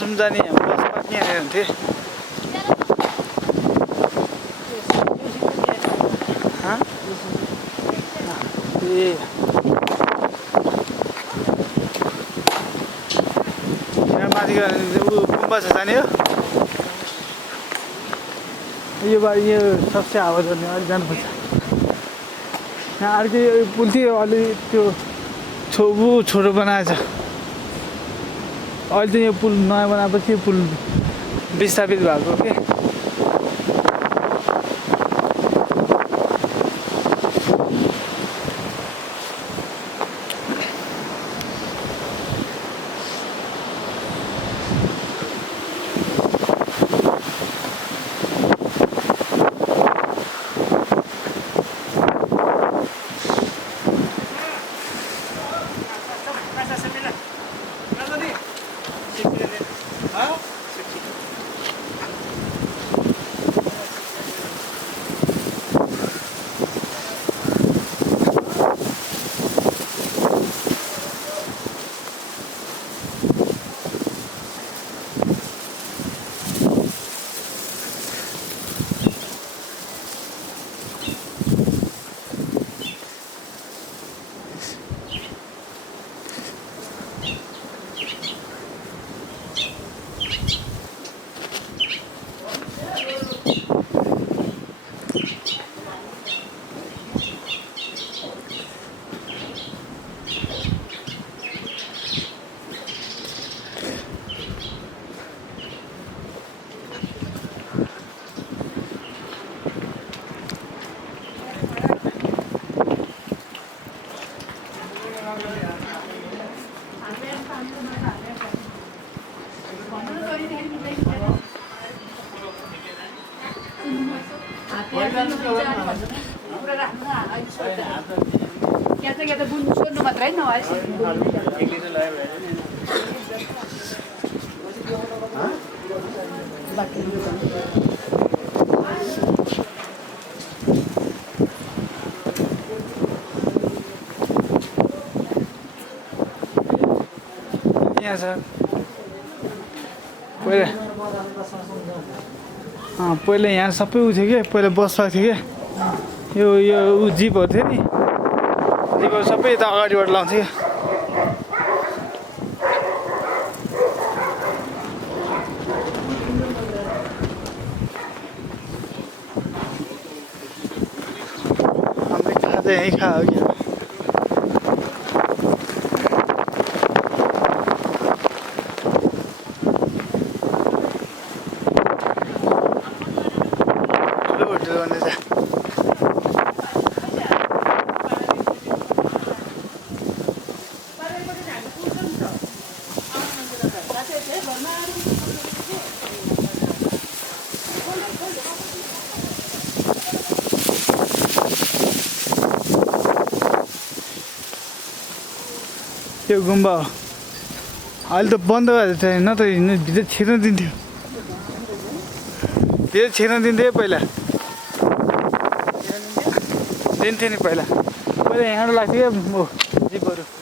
जोमसम जाने bus park यहाँनिर हुन्थे ए यहाँ माथि ऊ गुम्बा छ जाने हो यो बारी यो सबसे हावा चल्ने अलिक जानुपर्छ यहाँ अर्कै पुल थियो अलि त्यो छोटो बनाएछ अहिले चाहिँ यो पुल नयाँ बनाएपछि यो पुल विस्थापित भएको के यहाँ छ पहिला यहाँ सबै उ थियो कि पहिला बस भएको थियो कि यो ऊ जिपहरू थियो नि जिपहरू सबै यता अगाडिबाट लाउँथ्यो हामीले खाजा यहीँ खायो कि यो गुम्बा हो अहिले त बन्द भएको थियो न त भित्र छिर्न दिन्थ्यो भित्र छिर्न दिन्थ्यो पहिला दिन्थ्यो नि पहिला यहाँबाट लाग्थ्यो क्या जिपहरू